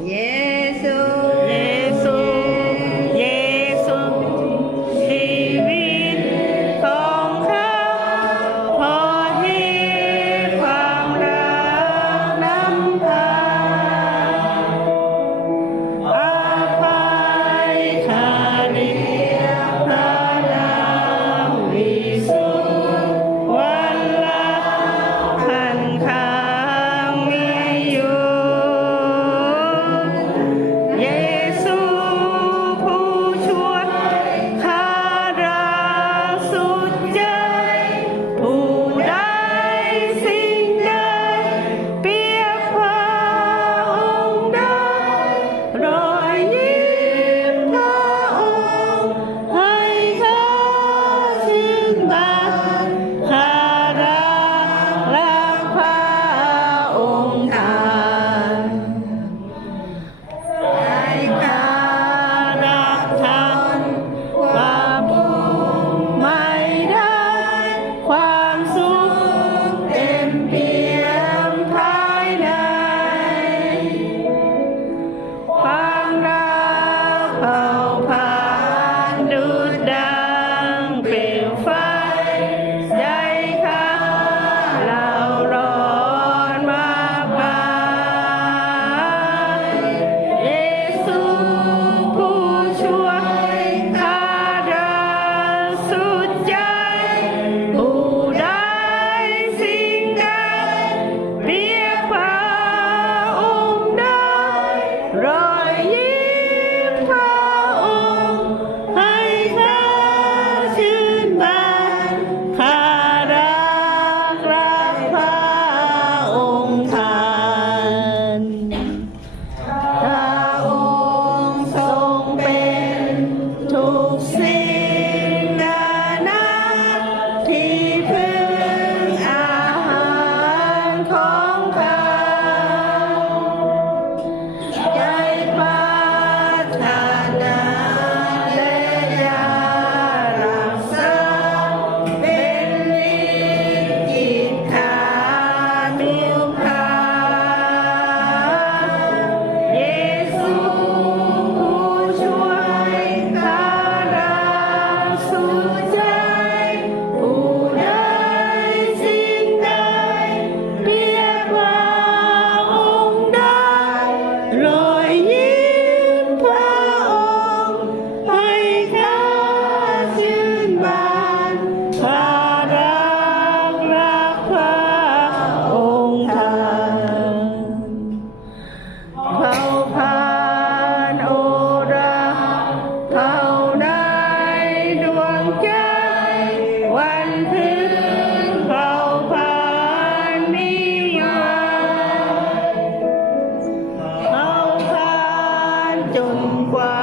Yeah. chân qua.